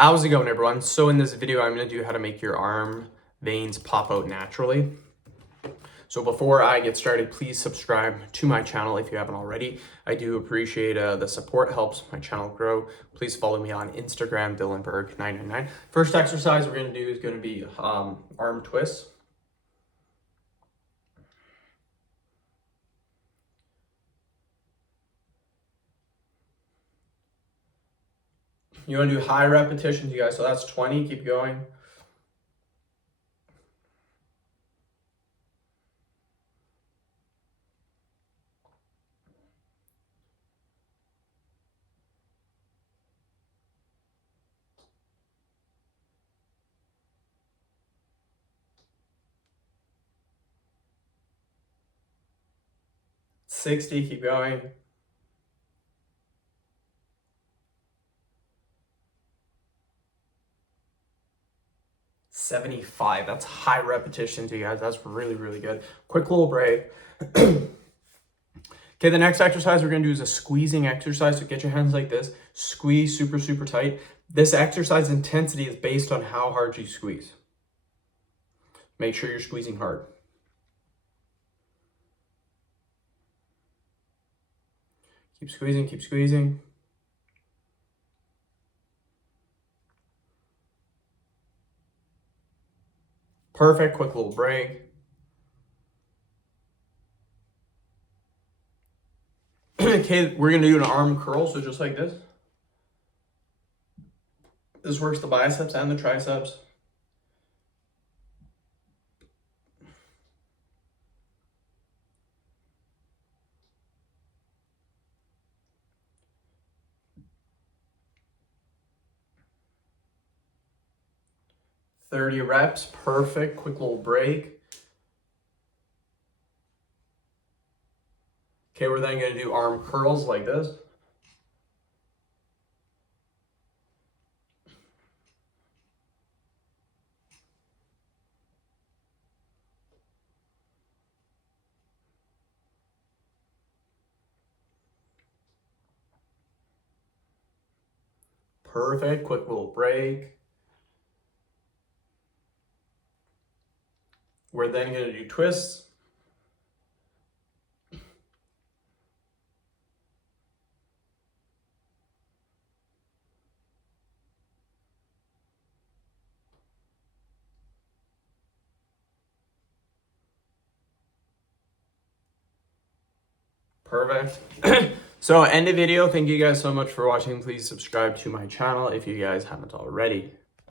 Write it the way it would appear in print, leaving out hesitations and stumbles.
How's it going, everyone? So in this video, I'm going to do how to make your arm veins pop out naturally. So before I get started, please subscribe to my channel if you haven't already. I do appreciate the support, helps my channel grow. Please follow me on Instagram, DylanBerg999. First exercise we're going to do is going to be arm twists. You want to do high repetitions, you guys. So that's 20. Keep going. $60. Keep going. $75. That's high repetitions, you guys. That's really, really good. Quick little break. Okay, the next exercise we're going to do is a squeezing exercise. So get your hands like this. Squeeze super, super tight. This exercise intensity is based on how hard you squeeze. Make sure you're squeezing hard. Keep squeezing, keep squeezing. Perfect. Quick little break. Okay, we're going to do an arm curl. So just like this. This works the biceps and the triceps. $30 reps. Perfect. Quick little break. Okay, we're then going to do arm curls like this. Perfect. Quick little break. We're then going to do twists. Perfect. So end the video. Thank you guys so much for watching. Please subscribe to my channel if you guys haven't already.